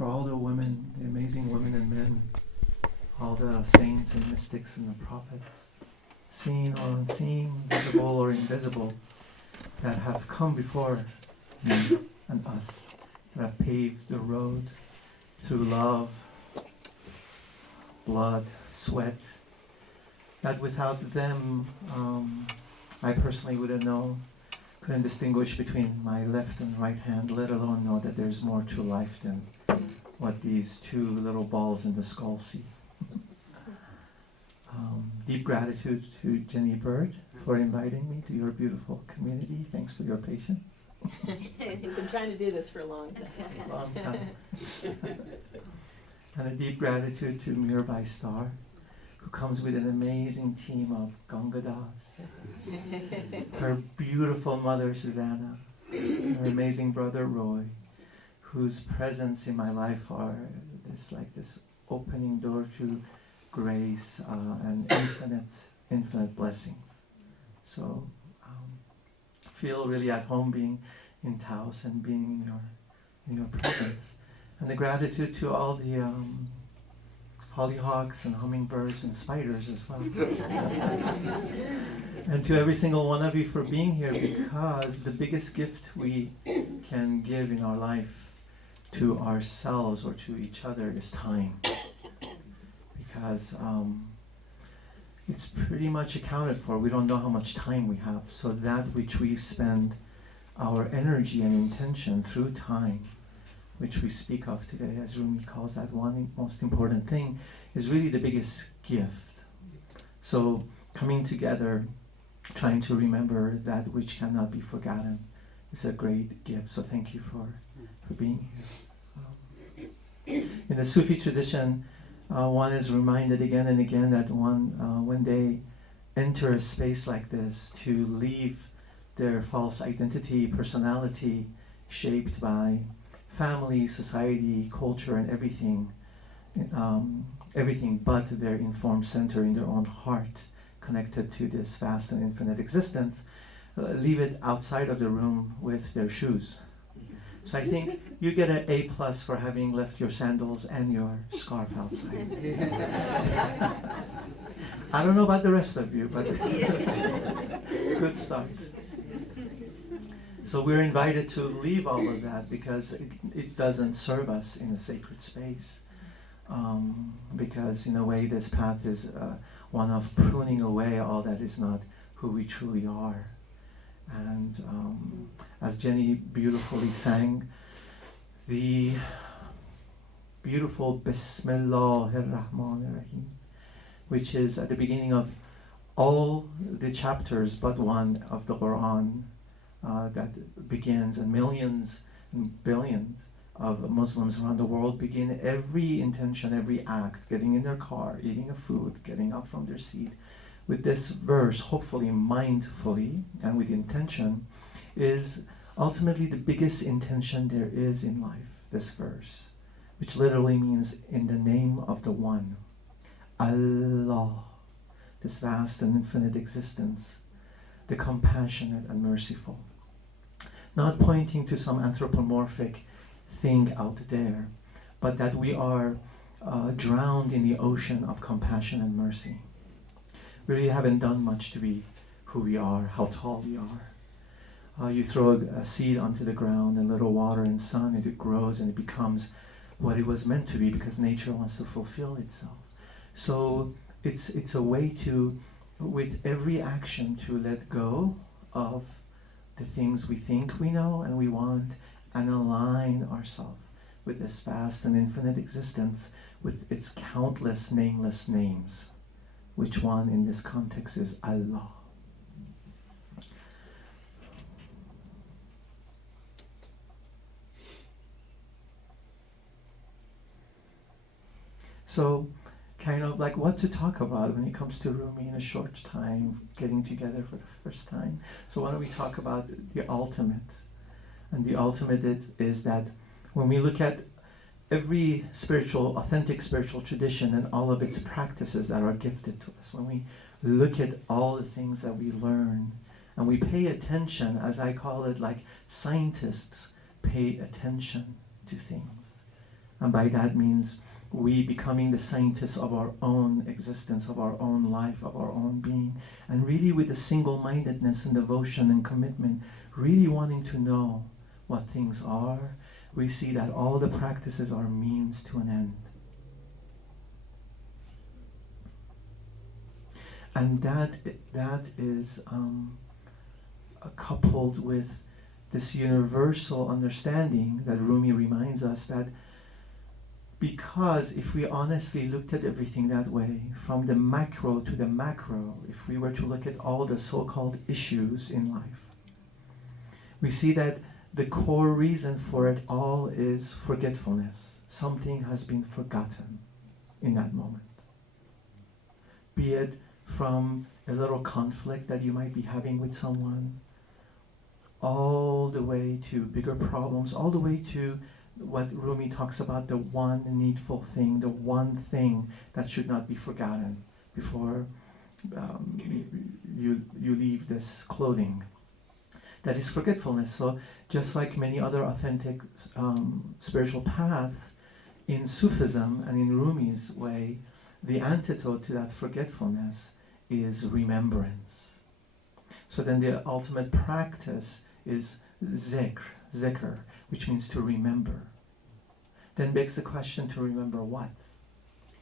for all the women, the amazing women and men, all the saints and mystics and the prophets, seen or unseen, visible or invisible, that have come before me and us, that have paved the road through love, blood, sweat, that without them, I personally wouldn't know, couldn't distinguish between my left and right hand, let alone know that there's more to life than what these two little balls in the skull see. Deep gratitude to Jenny Bird for inviting me to your beautiful community. Thanks for your patience. You've been trying to do this for a long time. Long time. And a deep gratitude to Mirabai Star, who comes with an amazing team of Gangadhas. Her beautiful mother Susanna, her amazing brother Roy, whose presence in my life are this opening door to grace and infinite blessings. So feel really at home being in Taos and being in your presence. And the gratitude to all the hollyhocks and hummingbirds and spiders as well. And to every single one of you for being here, because the biggest gift we can give in our life to ourselves or to each other is time. Because it's pretty much accounted for. We don't know how much time we have. So that which we spend our energy and intention through time, which we speak of today, as Rumi calls that one most important thing, is really the biggest gift. So coming together, trying to remember that which cannot be forgotten is a great gift. So thank you for being here. In the Sufi tradition, one is reminded again and again that when they enter a space like this, to leave their false identity, personality, shaped by family, society, culture, and everything but their informed center in their own heart, connected to this vast and infinite existence, leave it outside of the room with their shoes. So I think you get an A+ for having left your sandals and your scarf outside. I don't know about the rest of you, but good start. So we're invited to leave all of that because it doesn't serve us in a sacred space. Because in a way this path is one of pruning away all that is not who we truly are. And as Jenny beautifully sang, the beautiful Bismillahir-Rahmanir-Rahim, which is at the beginning of all the chapters but one of the Quran, that begins, and millions and billions of Muslims around the world begin every intention, every act, getting in their car, eating a food, getting up from their seat, with this verse, hopefully mindfully and with intention, is ultimately the biggest intention there is in life, this verse, which literally means in the name of the One, Allah, this vast and infinite existence, the compassionate and merciful. Not pointing to some anthropomorphic thing out there, but that we are drowned in the ocean of compassion and mercy. We really haven't done much to be who we are, how tall we are. You throw a seed onto the ground and little water and sun, and it grows and it becomes what it was meant to be, because nature wants to fulfill itself. So it's a way to, with every action, to let go of the things we think we know and we want, and align ourselves with this vast and infinite existence with its countless nameless names. Which one in this context is Allah? So, kind of like what to talk about when it comes to Rumi in a short time, getting together for the first time. So why don't we talk about the ultimate? And the ultimate is that when we look at every authentic spiritual tradition and all of its practices that are gifted to us, when we look at all the things that we learn and we pay attention, as I call it, like scientists pay attention to things. And by that means we becoming the scientists of our own existence, of our own life, of our own being. And really with a single-mindedness and devotion and commitment, really wanting to know what things are, we see that all the practices are means to an end. And that is coupled with this universal understanding that Rumi reminds us that because if we honestly looked at everything that way, from the macro to the macro, if we were to look at all the so-called issues in life, we see that the core reason for it all is forgetfulness. Something has been forgotten in that moment. Be it from a little conflict that you might be having with someone, all the way to bigger problems, all the way to what Rumi talks about, the one needful thing, the one thing that should not be forgotten before you leave this clothing. That is forgetfulness. So just like many other authentic spiritual paths, in Sufism and in Rumi's way, the antidote to that forgetfulness is remembrance. So then the ultimate practice is zikr, which means to remember. Then begs the question, to remember what?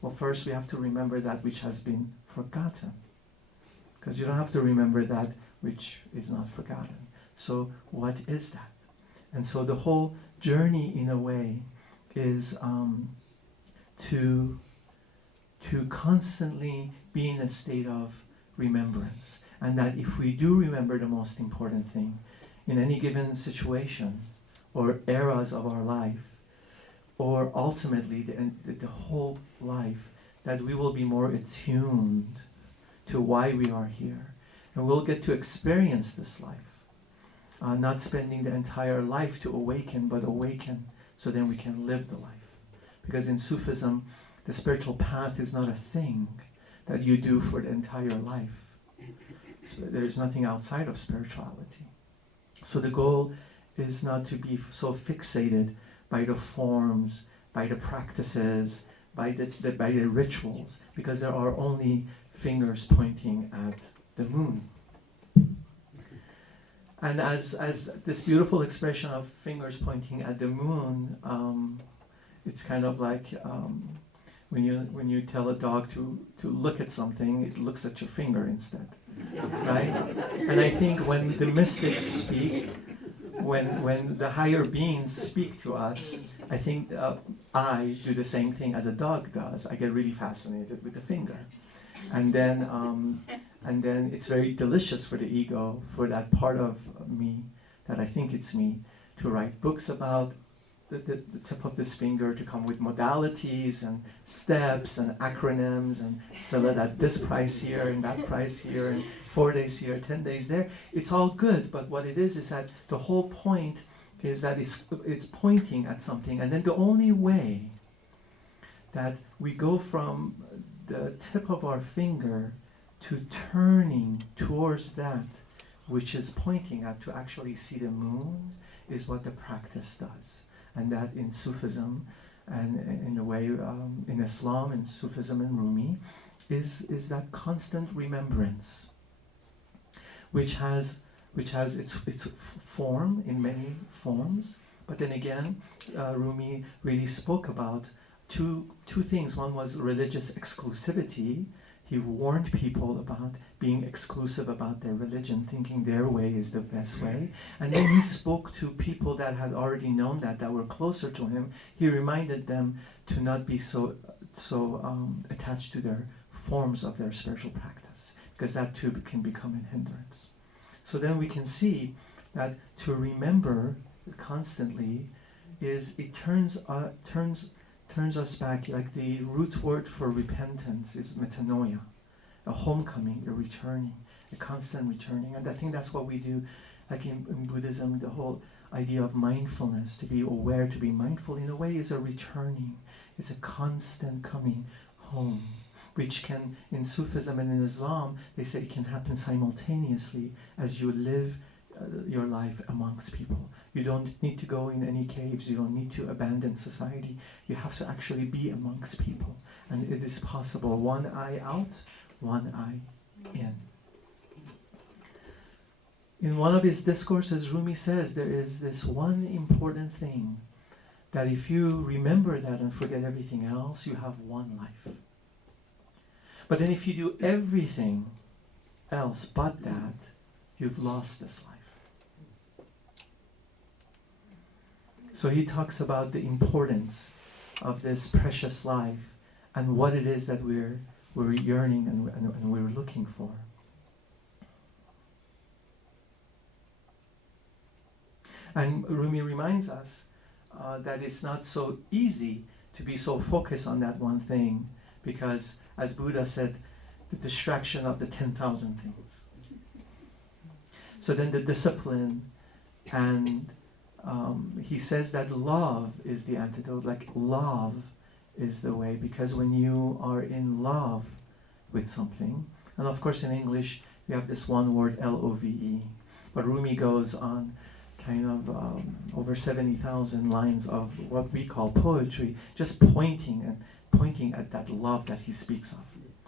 Well, first we have to remember that which has been forgotten, because you don't have to remember that which is not forgotten. So what is that? And so the whole journey, in a way, is to constantly be in a state of remembrance. And that if we do remember the most important thing in any given situation or eras of our life, or ultimately the whole life, that we will be more attuned to why we are here. And we'll get to experience this life. Not spending the entire life to awaken, but awaken so then we can live the life. Because in Sufism, the spiritual path is not a thing that you do for the entire life. So there's nothing outside of spirituality. So the goal is not to be so fixated by the forms, by the practices, by the rituals, because there are only fingers pointing at the moon. And as this beautiful expression of fingers pointing at the moon, it's kind of like when you tell a dog to look at something, it looks at your finger instead, right? And I think when the mystics speak, when the higher beings speak to us, I think I do the same thing as a dog does. I get really fascinated with the finger. And then it's very delicious for the ego, for that part of me that I think it's me, to write books about the tip of this finger, to come with modalities and steps and acronyms and sell it at this price here and that price here and 4 days here, 10 days there. It's all good, but what it is that the whole point is that it's pointing at something. And then the only way that we go from the tip of our finger to turning towards that which is pointing at, to actually see the moon, is what the practice does. And that in Sufism and in the way in Islam and Sufism and Rumi is that constant remembrance, which has its form in many forms. But then again, Rumi really spoke about two things. One was religious exclusivity. He warned people about being exclusive about their religion, thinking their way is the best way. And then he spoke to people that had already known that were closer to him. He reminded them to not be so attached to their forms of their spiritual practice, because that too can become a hindrance. So then we can see that to remember constantly it turns us back. Like the root word for repentance is metanoia, a homecoming, a returning, a constant returning. And I think that's what we do, like in Buddhism, the whole idea of mindfulness, to be aware, to be mindful, in a way is a returning. It's a constant coming home, which can, in Sufism and in Islam, they say it can happen simultaneously as you live your life amongst people. You don't need to go in any caves. You don't need to abandon society. You have to actually be amongst people. And it is possible. One eye out, one eye in. In one of his discourses, Rumi says there is this one important thing that if you remember that and forget everything else, you have one life. But then if you do everything else but that, you've lost this life. So he talks about the importance of this precious life and what it is that we're yearning and we're looking for. And Rumi reminds us that it's not so easy to be so focused on that one thing because, as Buddha said, the distraction of the 10,000 things. So then the discipline, and he says that love is the antidote, like love is the way, because when you are in love with something, and of course in English we have this one word L-O-V-E, but Rumi goes on kind of over 70,000 lines of what we call poetry, just pointing at that love that he speaks of.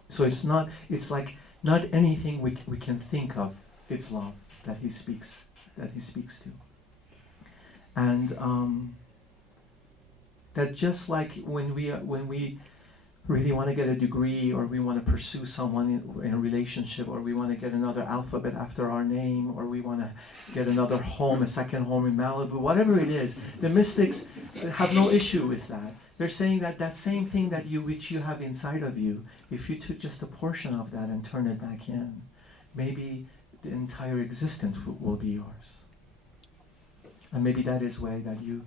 So it's like not anything we can think of, it's love that he speaks to. And that just like when we really want to get a degree, or we want to pursue someone in a relationship, or we want to get another alphabet after our name, or we want to get another home, a second home in Malibu, whatever it is, the mystics have no issue with that. They're saying that same thing which you have inside of you, if you took just a portion of that and turn it back in, maybe the entire existence will be yours. And maybe that is way that you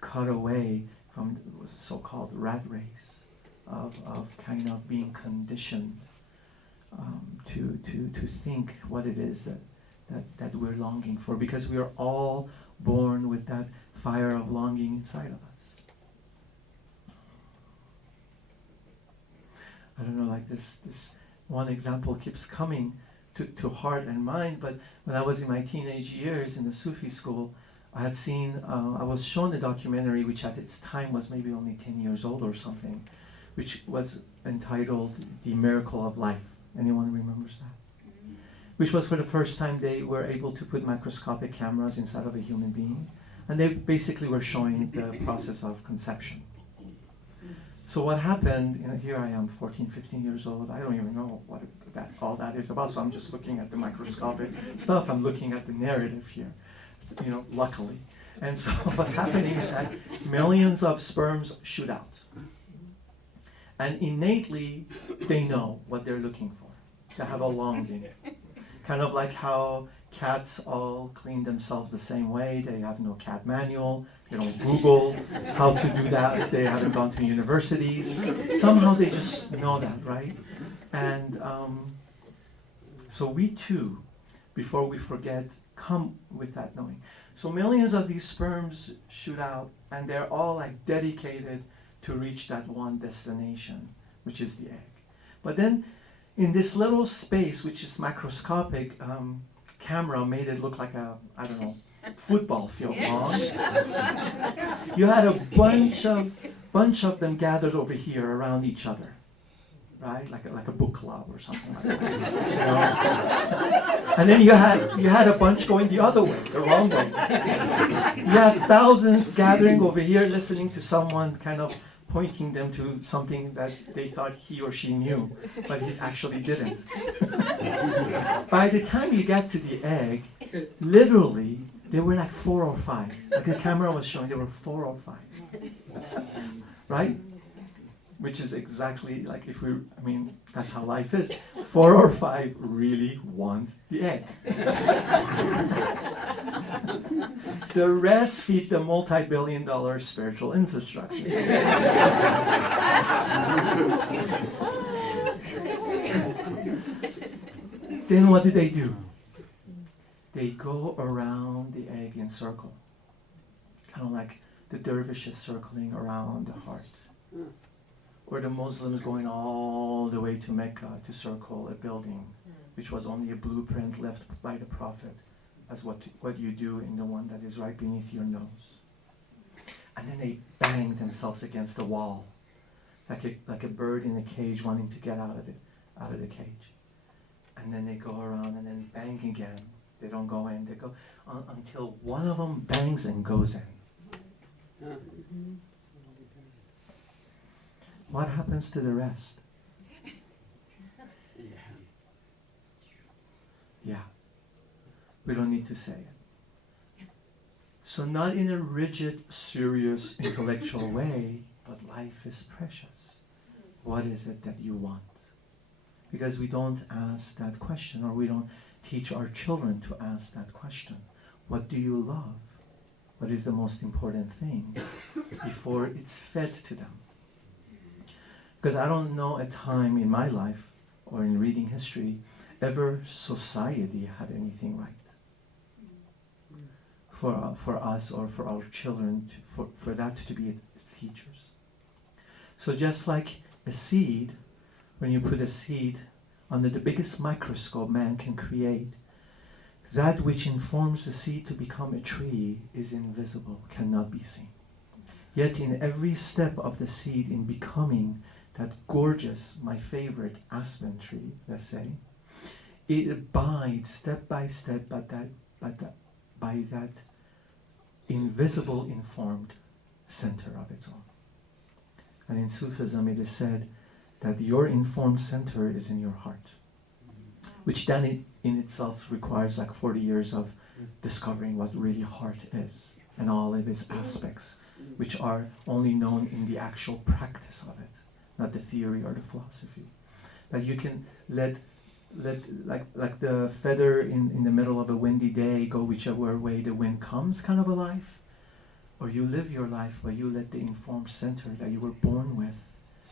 cut away from the so-called rat race of kind of being conditioned to think what it is that we're longing for, because we are all born with that fire of longing inside of us. I don't know, like this one example keeps coming to heart and mind, but when I was in my teenage years in the Sufi school, I had seen, I was shown a documentary which at its time was maybe only 10 years old or something, which was entitled The Miracle of Life. Anyone remembers that? Which was for the first time they were able to put microscopic cameras inside of a human being, and they basically were showing the process of conception. So what happened, here I am, 14, 15 years old, I don't even know what all that is about, so I'm just looking at the microscopic stuff, I'm looking at the narrative here, luckily. And so what's happening is that millions of sperms shoot out. And innately, they know what they're looking for. They have a longing. Kind of like how cats all clean themselves the same way. They have no cat manual. They don't Google how to do that. They haven't gone to universities. Somehow they just know that, right? And so we too, before we forget, come with that knowing. So millions of these sperms shoot out, and they're all like dedicated to reach that one destination, which is the egg. But then in this little space, which is macroscopic, camera made it look like a, football field long. You had a bunch of them gathered over here around each other, right? Like a book club or something like that. And then you had a bunch going the other way, the wrong way. You had thousands gathering over here, listening to someone kind of pointing them to something that they thought he or she knew, but he actually didn't. By the time you got to the egg, literally, there were like 4 or 5. Like the camera was showing, there were 4 or 5. Right? Which is exactly like that's how life is. 4 or 5 really want the egg. The rest feed the multi-billion-dollar spiritual infrastructure. Then what do? They go around the egg in circle. Kind of like the dervishes circling around the heart. Or the Muslims going all the way to Mecca to circle a building, which was only a blueprint left by the Prophet as what you do in the one that is right beneath your nose. And then they bang themselves against the wall, like a bird in a cage wanting to get out of the cage. And then they go around and then bang again. They don't go in. They go until one of them bangs and goes in. Mm-hmm. What happens to the rest? Yeah. We don't need to say it. So not in a rigid, serious, intellectual way, but life is precious. What is it that you want? Because we don't ask that question, or we don't teach our children to ask that question. What do you love? What is the most important thing? Before it's fed to them. Because I don't know a time in my life, or in reading history, ever society had anything right for us or for our children, for that to be its teachers. So just like a seed, when you put a seed under the biggest microscope man can create, that which informs the seed to become a tree is invisible, cannot be seen. Yet in every step of the seed in becoming that gorgeous, my favorite aspen tree, let's say, it abides step by step by that invisible informed center of its own. And in Sufism it is said that your informed center is in your heart, which then in itself requires like 40 years of discovering what really heart is and all of its aspects, which are only known in the actual practice of it, not the theory or the philosophy. That you can let like the feather in the middle of a windy day go whichever way the wind comes kind of a life, or you live your life where you let the informed center that you were born with,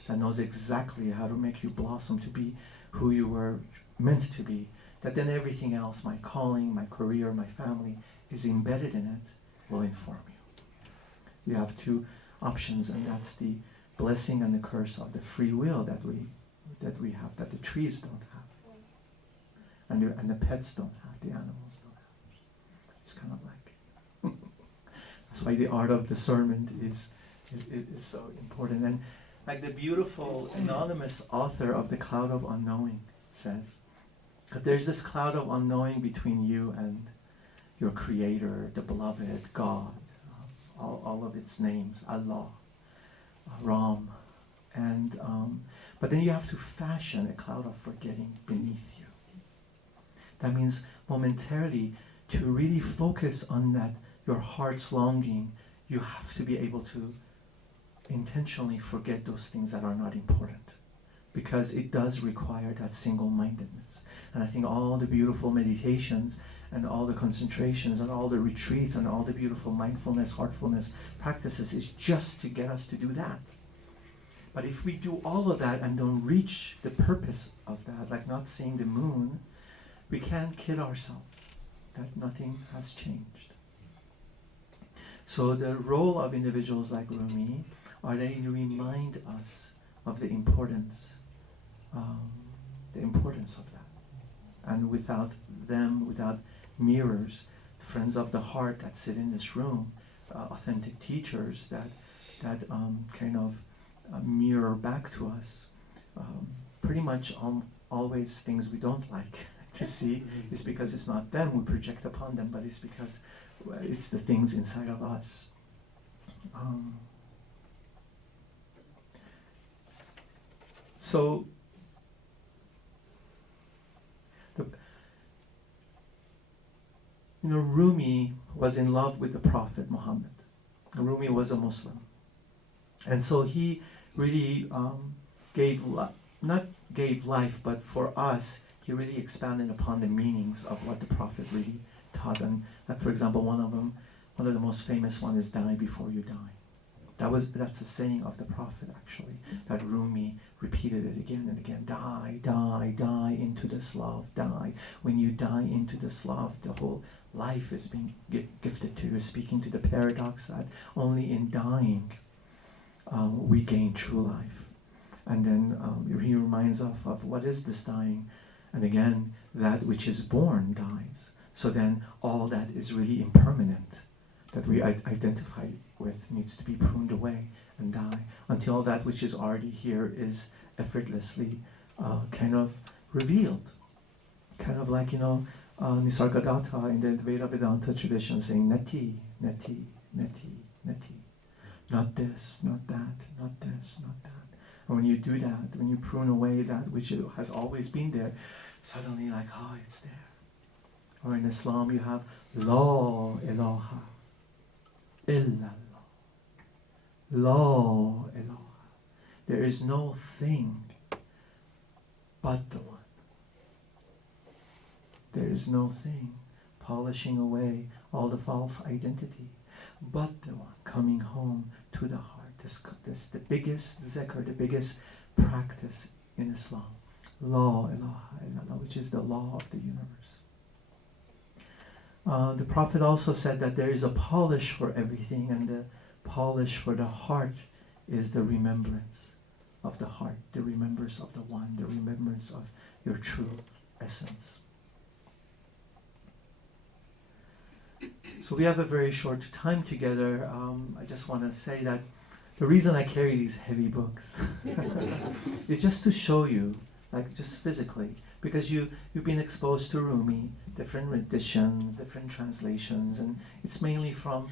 that knows exactly how to make you blossom to be who you were meant to be, that then everything else, my calling, my career, my family, is embedded in it, will inform you. You have two options, and that's the blessing and the curse of the free will that we have, that the trees don't have. And the pets don't have, the animals don't have. It's kind of like, that's why the art of discernment is so important. And like the beautiful anonymous author of The Cloud of Unknowing says, that there's this cloud of unknowing between you and your creator, the beloved God, all of its names, Allah, Ram. And but then you have to fashion a cloud of forgetting beneath you. That means momentarily to really focus on that, your heart's longing, you have to be able to intentionally forget those things that are not important, because it does require that single-mindedness. And I think all the beautiful meditations and all the concentrations and all the retreats and all the beautiful mindfulness, heartfulness practices is just to get us to do that. But if we do all of that and don't reach the purpose of that, like not seeing the moon, we can't kid ourselves that nothing has changed. So the role of individuals like Rumi are they remind us of the importance of that. And without them, without mirrors, friends of the heart that sit in this room, authentic teachers that kind of mirror back to us pretty much always things we don't like to see, is because it's not them we project upon them, but it's because it's the things inside of us. So Rumi was in love with the Prophet Muhammad. Rumi was a Muslim. And so he really not gave life, but for us, he really expanded upon the meanings of what the Prophet really taught. And like, for example, one of the most famous one is die before you die. That's a saying of the Prophet, actually, that Rumi repeated it again and again. Die, die, die into this love, die. When you die into this love, the whole life is being gifted to you, speaking to the paradox that only in dying we gain true life. And then he reminds us of what is this dying? And again, that which is born dies. So then all that is really impermanent, that we identify with, needs to be pruned away and die until that which is already here is effortlessly kind of revealed. Kind of like, Nisargadatta in the Veda Vedanta tradition saying neti, neti, neti, neti. Not this, not that, not this, not that. And when you do that, when you prune away that which has always been there, suddenly like, oh, it's there. Or in Islam you have La ilaha illallah. La ilaha. There is no thing but the one. There is no thing polishing away all the false identity but the one coming home to the heart. This the biggest zikr, the biggest practice in Islam. La ilaha illallah, which is the law of the universe. The Prophet also said that there is a polish for everything, and the polish for the heart is the remembrance of the heart, the remembrance of the one, the remembrance of your true essence. So we have a very short time together. I just want to say that the reason I carry these heavy books is just to show you, like just physically, because you've been exposed to Rumi, different editions, different translations, and it's mainly from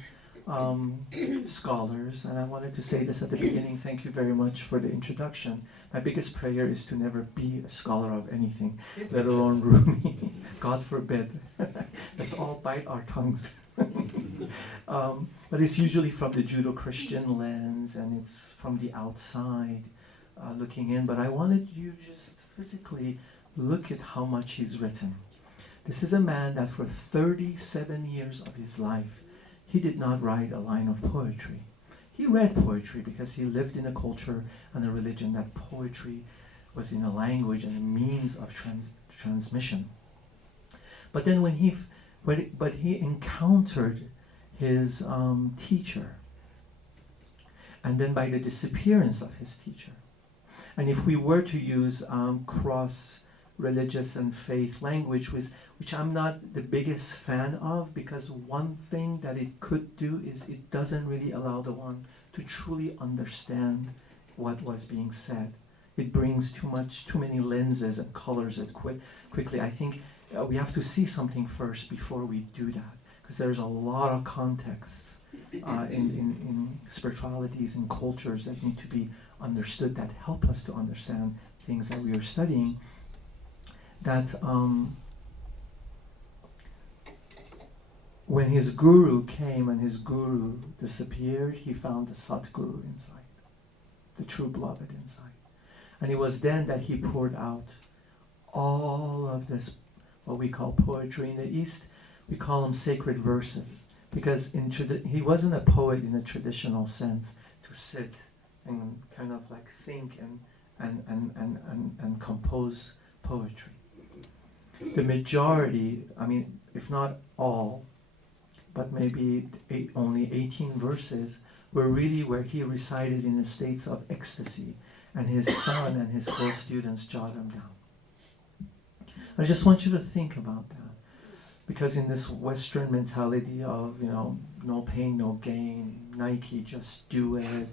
scholars. And I wanted to say this at the beginning. Thank you very much for the introduction. My biggest prayer is to never be a scholar of anything, let alone Rumi. God forbid. Let's all bite our tongues. But it's usually from the Judeo-Christian lens, and it's from the outside looking in. But I wanted you just physically look at how much he's written. This is a man that for 37 years of his life, he did not write a line of poetry. He read poetry because he lived in a culture and a religion that poetry was in a language and a means of transmission. But then when he encountered his teacher, and then by the disappearance of his teacher, and if we were to use cross-religious and faith language, which I'm not the biggest fan of, because one thing that it could do is it doesn't really allow the one to truly understand what was being said. It brings too many lenses and colors it quickly. I think we have to see something first before we do that, because there's a lot of contexts in spiritualities and cultures that need to be understood, that help us to understand things that we are studying. That when his guru came and his guru disappeared, he found the Satguru inside, the true beloved inside. And it was then that he poured out all of this, what we call poetry. In the East, we call them sacred verses, because he wasn't a poet in a traditional sense, to sit and kind of like think and compose poetry. The majority, if not all, but maybe only 18 verses were really where he recited in the states of ecstasy, and his son and his close students jot them down. I just want you to think about that, because in this Western mentality of, no pain, no gain, Nike, just do it,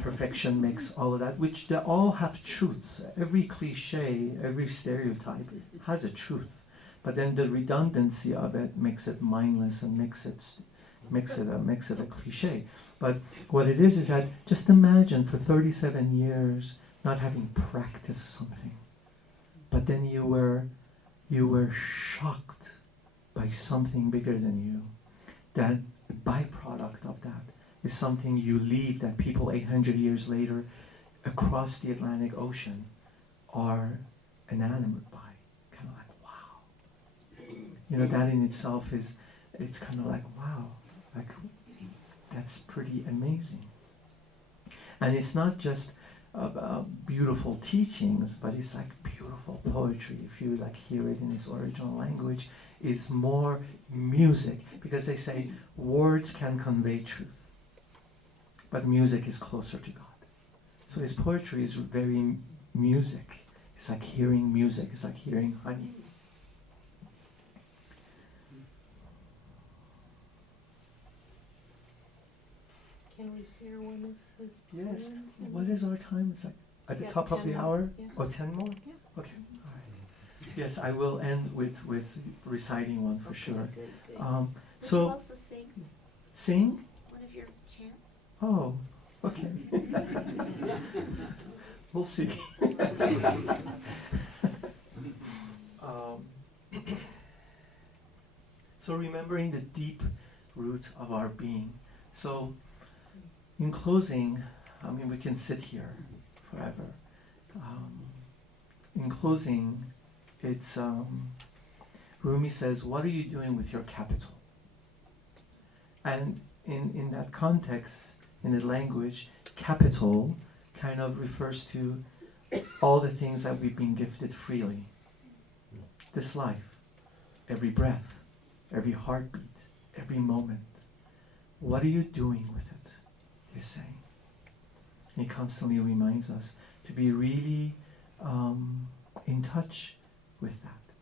perfection makes all of that, which they all have truths. Every cliche, every stereotype has a truth. But then the redundancy of it makes it mindless and makes it a cliche. But what it is that, just imagine for 37 years not having practiced something, but then you were shocked by something bigger than you. That byproduct of that is something you leave, that people 800 years later across the Atlantic Ocean are enamored by. Kind of like, wow. That in itself it's kind of like, wow, like that's pretty amazing. And it's not just beautiful teachings, but it's like beautiful poetry. If you like hear it in its original language, it's more music, because they say words can convey truth, but music is closer to God. So his poetry is very music. It's like hearing music. It's like hearing honey. Yes. What is our time? It's like at the Yeah, top of 10 the more. hour? Yeah. Oh, 10 more? Yeah. Okay. All right. Yes, I will end with reciting one for sure. Good, good. Um, Would you so, also sing sing? one of your chants? Oh, okay. We'll see. um, so remembering the deep root of our being. So in closing, I mean, we can sit here forever. In closing, it's Rumi says, what are you doing with your capital? And in that context, in the language, capital kind of refers to all the things that we've been gifted freely. This life, every breath, every heartbeat, every moment. What are you doing with it? He's saying. He constantly reminds us to be really in touch with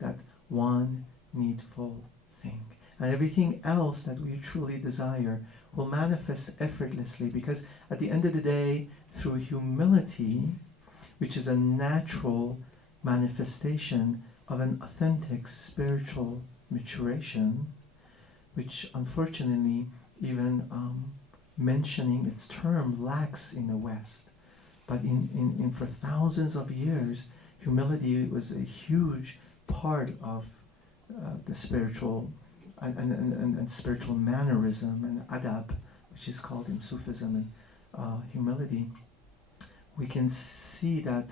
that one needful thing. And everything else that we truly desire will manifest effortlessly, because at the end of the day, through humility, which is a natural manifestation of an authentic spiritual maturation, which unfortunately even mentioning its term lacks in the West. But in for thousands of years, humility was a huge part of the spiritual and spiritual mannerism and adab, which is called in Sufism and humility. We can see that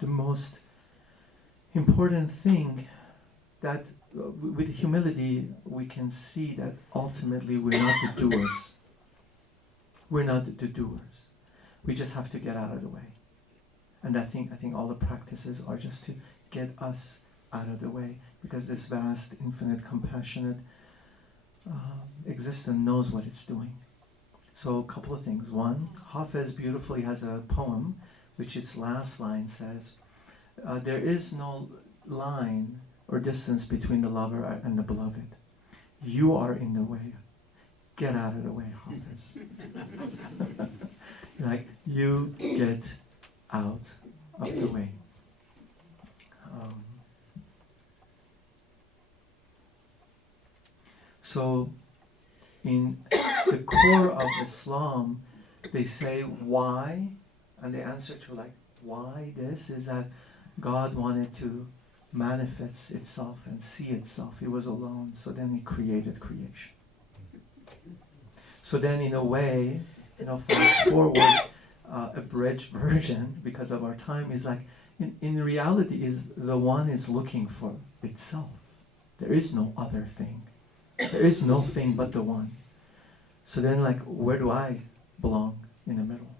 the most important thing that with humility we can see that ultimately we're not the doers. We're not the doers. We just have to get out of the way. And I think all the practices are just to get us out of the way, because this vast, infinite, compassionate existence knows what it's doing. So a couple of things. One, Hafez beautifully has a poem, which its last line says, there is no line or distance between the lover and the beloved. You are in the way. Get out of the way, Hafez. Like, you get out of the way. So, in the core of Islam, they say why, and the answer to like why this is that God wanted to manifest itself and see itself. He was alone, so then he created creation. So then in a way, fast forward, a bridge version, because of our time, is like, in reality, is the one is looking for itself. There is no other thing. There is no thing but the one. So then, like, where do I belong in the middle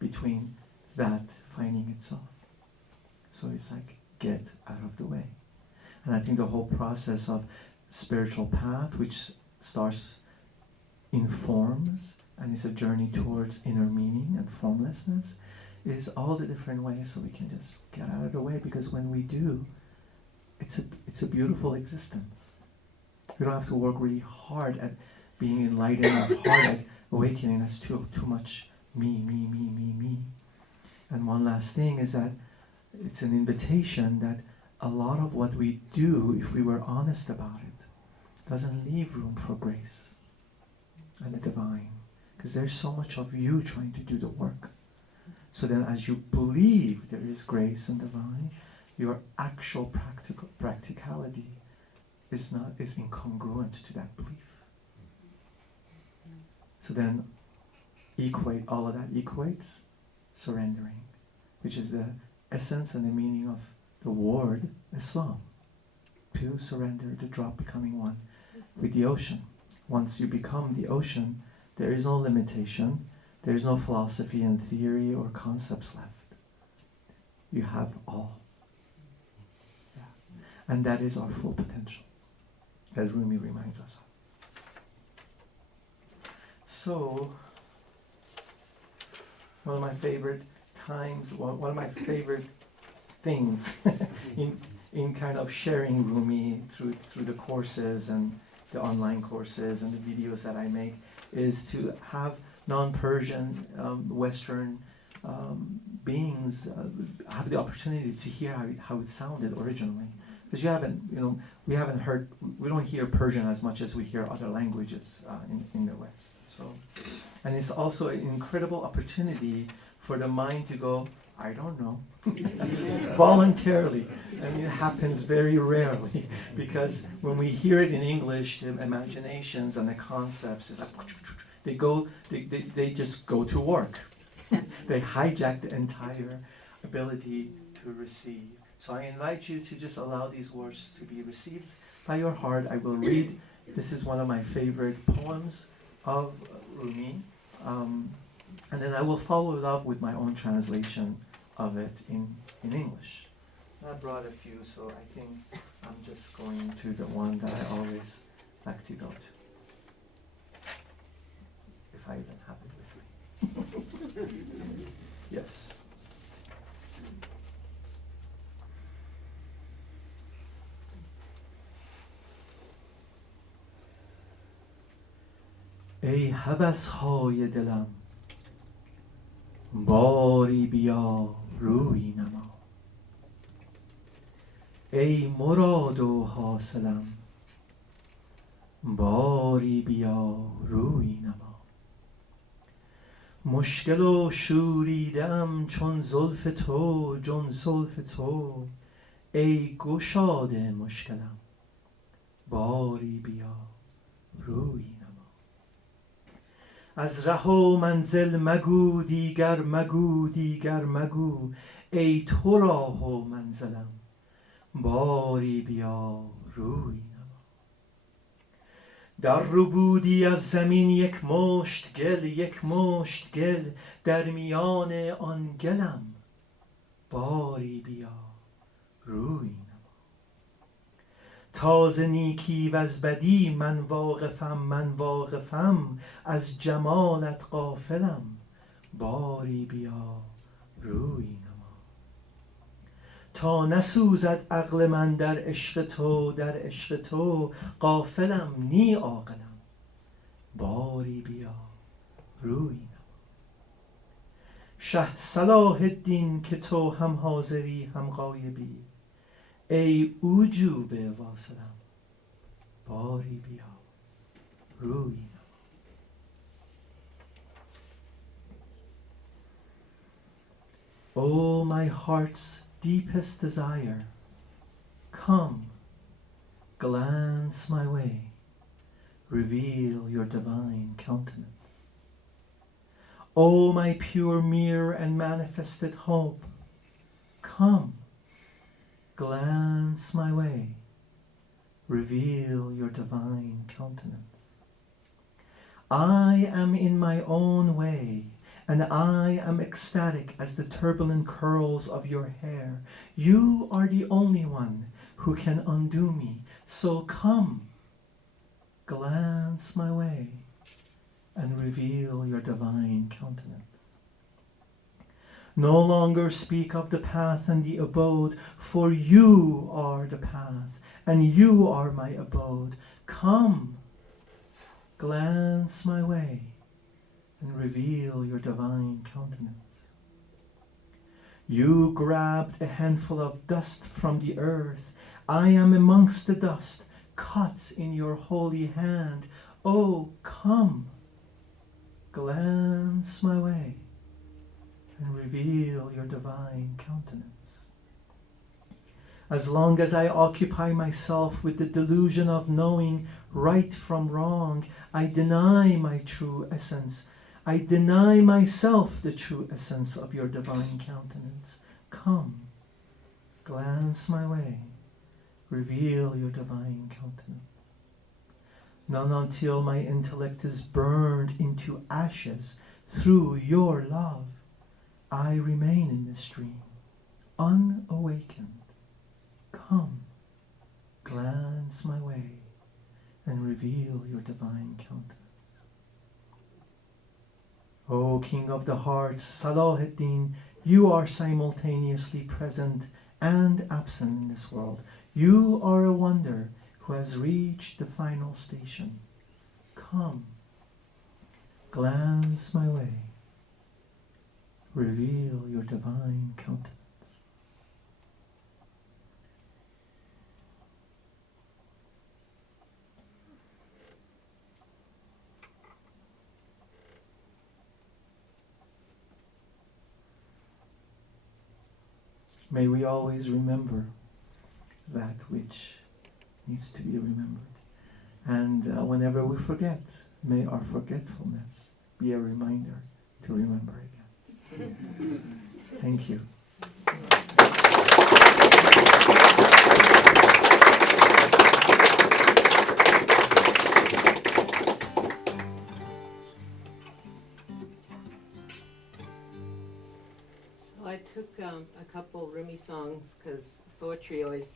between that finding itself? So it's like, get out of the way. And I think the whole process of spiritual path, which starts in forms and is a journey towards inner meaning and formlessness, is all the different ways so we can just get out of the way, because when we do, it's a beautiful existence. We don't have to work really hard at being enlightened or hard at awakening. That's too much me. And one last thing is that it's an invitation that a lot of what we do, if we were honest about it, doesn't leave room for grace and the divine. Because there's so much of you trying to do the work. So then as you believe there is grace and divine, your actual practicality is incongruent to that belief. So then all of that equates surrendering, which is the essence and the meaning of the word Islam. To surrender, to drop, becoming one with the ocean. Once you become the ocean, there is no limitation, there is no philosophy and theory or concepts left. You have all. Yeah. And that is our full potential, as Rumi reminds us of. So, one of my favorite things in kind of sharing Rumi through the courses and the online courses and the videos that I make is to have non-Persian Western beings have the opportunity to hear how it sounded originally. Because we don't hear Persian as much as we hear other languages in the West. So, and it's also an incredible opportunity for the mind to go, I don't know, voluntarily. And it happens very rarely because when we hear it in English, the imaginations and the concepts is like they just go to work. They hijack the entire ability to receive. So I invite you to just allow these words to be received by your heart. I will read. This is one of my favorite poems of Rumi. And then I will follow it up with my own translation of it in English. I brought a few, so I think I'm just going to the one that I always like to go to. If I even have it with me. Yes. ای هوس‌های دلم باری بیا روی نما ای مراد و حاصلم باری بیا روی نما مشکل و شوریدم چون زلف تو ای گشاده مشکلم باری بیا روی نما از ره و منزل مگو دیگر مگو ای تو راه و منزلم باری بیا روی نما در ربودی از زمین یک مشت گل در میان آن گلم باری بیا روی نما تاز نیکی و از بدی من واقفم از جمالت غافلم باری بیا روی نما تا نسوزد عقل من در عشق تو غافلم نی عاقلم باری بیا روی نما شه صلاح الدین که تو هم حاضری هم غایبی ای اوجوب واصلم باری بیا روی نما Oh, my heart's deepest desire, come, glance my way, reveal your divine countenance. O my pure mirror and manifested hope, come, glance my way, reveal your divine countenance. I am in my own way, and I am ecstatic as the turbulent curls of your hair. You are the only one who can undo me, so come, glance my way, and reveal your divine countenance. No longer speak of the path and the abode, for you are the path, and you are my abode. Come, glance my way, and reveal your divine countenance. You grabbed a handful of dust from the earth. I am amongst the dust, caught in your holy hand. Oh, come, glance my way, and reveal your divine countenance. As long as I occupy myself with the delusion of knowing right from wrong, I deny my true essence. I deny myself the true essence of your divine countenance. Come, glance my way, reveal your divine countenance. Not until my intellect is burned into ashes through your love, I remain in this dream, unawakened. Come, glance my way, and reveal your divine countenance. O King of the Hearts, Salah ad-Din, you are simultaneously present and absent in this world. You are a wonder who has reached the final station. Come, glance my way, reveal your divine countenance. May we always remember that which needs to be remembered. And whenever we forget, may our forgetfulness be a reminder to remember again. Thank you. So I took a couple Rumi songs because poetry always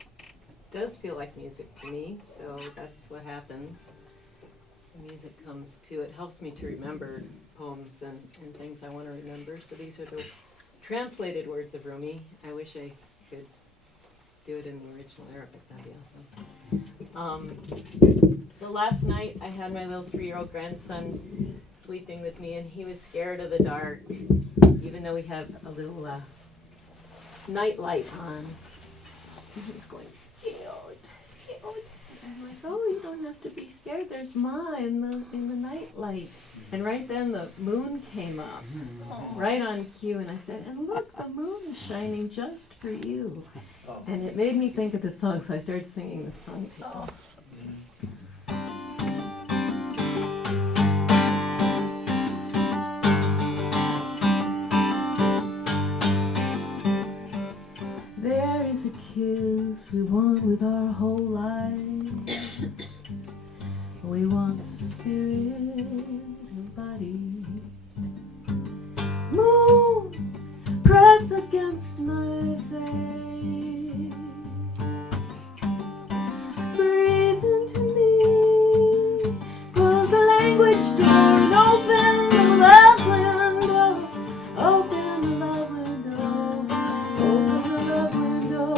does feel like music to me, so that's what happens. The music comes to it, helps me to remember poems and things I want to remember. So these are the translated words of Rumi. I wish I could do it in the original Arabic, that'd be awesome. So last night I had my little 3-year-old grandson sleeping with me, and he was scared of the dark, even though we have a little night light on. And he was going, scared. And I'm like, oh, you don't have to be scared. There's Ma in the night light. And right then the moon came up, right on cue. And I said, and look, the moon is shining just for you. And it made me think of the song, so I started singing the song to him. There is a kiss we want with our whole life. We want spirit and body. Moon, press against my face. Breathe into me. Close the language door and open the love window. Open the love window. Open the love window.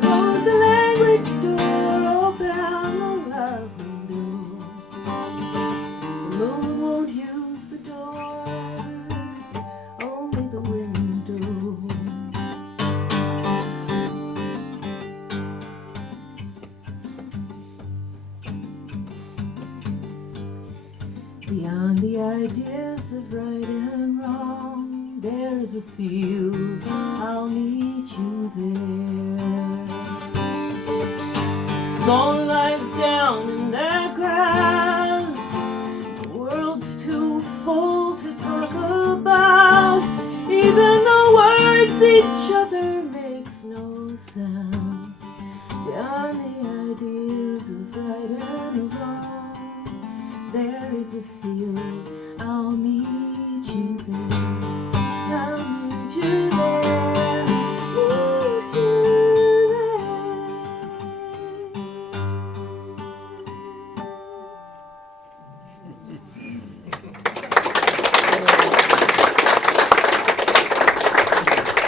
Close the language door. Open the love window. The moon won't use the door, only the window. Beyond the ideas of right and wrong, there's a field, I'll meet you there. Song lies down in the grass, the world's too full to talk about. Even the words each other makes no sound. Beyond the ideas of right and wrong, there is a field